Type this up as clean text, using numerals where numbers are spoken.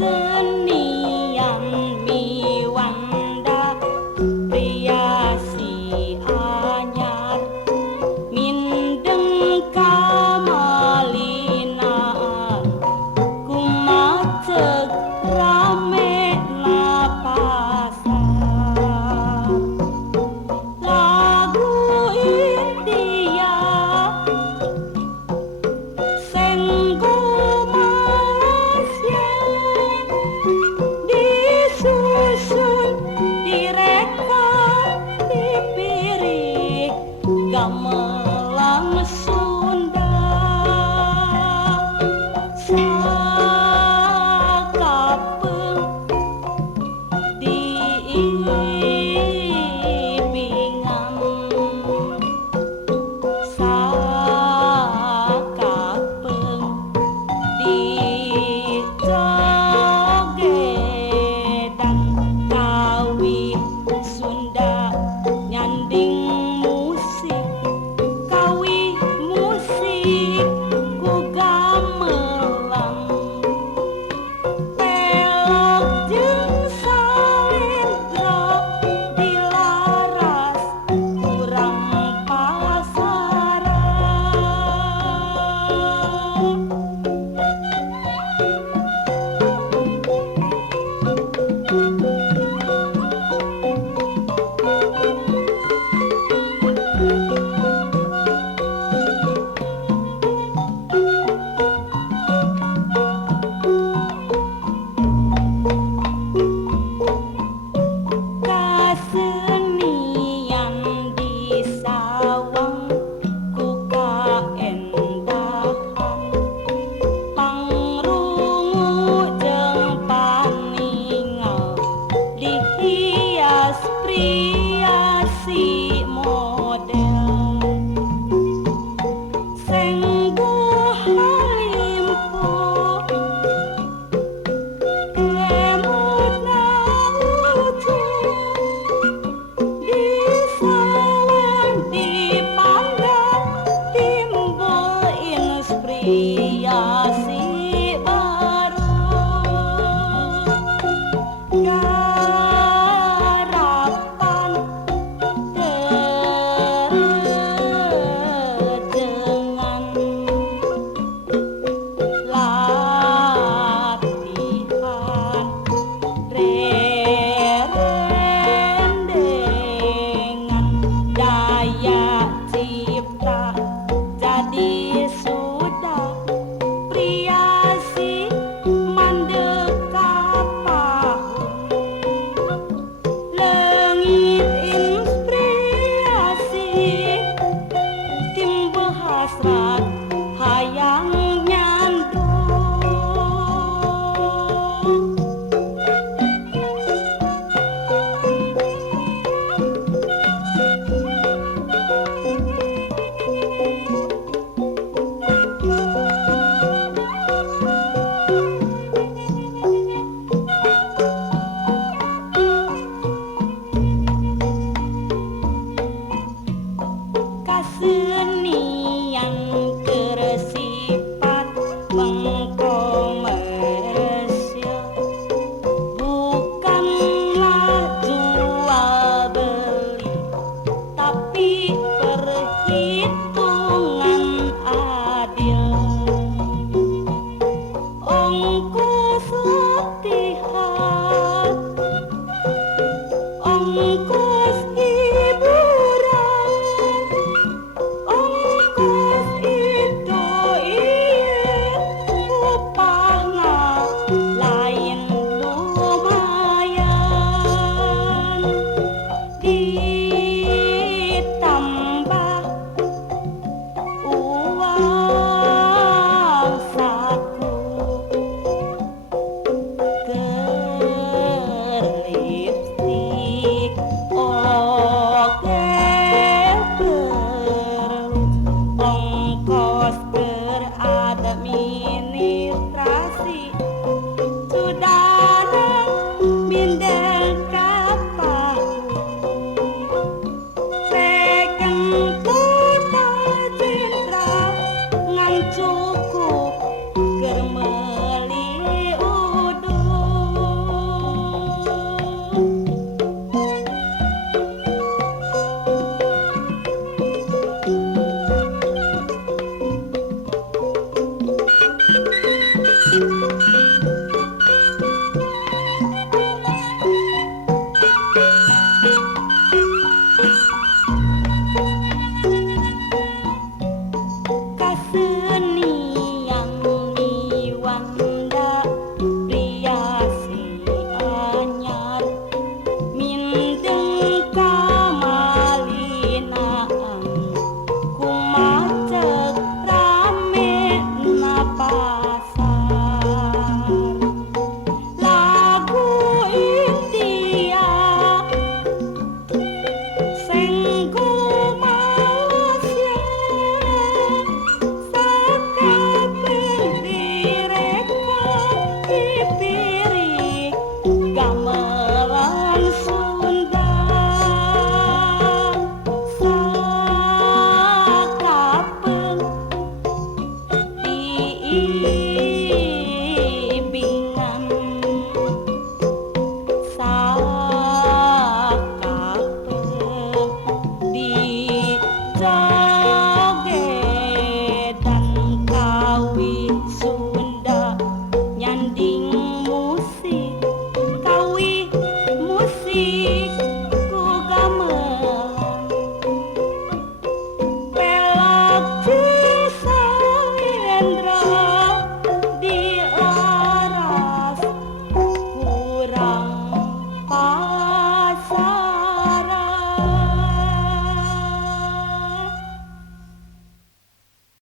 Kasenian miwanda riasi anyar mindeng kamalinaan kumaceg rame na pasar lagu India senggo Malaysia disusun direka dipirik gamelan Sunda sakapeung diibingan sakapeung dijogedan kawi Sunda nyanding musik ku gamelan pelok jeung salendra dilaras urang pasaran. Kasenian di sawang ku kaendahan pangrungu jeung paningal dihias priasi model sengguh halimpu emutna lucu disawang dipandang timbul inspirasi baru garapan terejengan latihan rerendengan daya cipta jadi sudah priasi mandeka pahun leungit inspirasi timbul hasrat hayang nyandung. Kasenian keresifat pengkomersial bukanlah jual beli tapi perhitungan adil ongkos latihan ongkos hiburan ongkos itu ieu administrasi Sudana mindeng kapaku Reken kota jenderal ngan cukup germeli udung Kasenian niwanda priasi anyar mindeng kamalinaan kumacek rame na pasar lagu India sengku Malaysia sakabeh direkam pipirik gamelan Sunda sakabeh diibingan sakabeh dijogedan kawi Sunda nyanding musik kawi musik ku gamelan pelak Cisawendra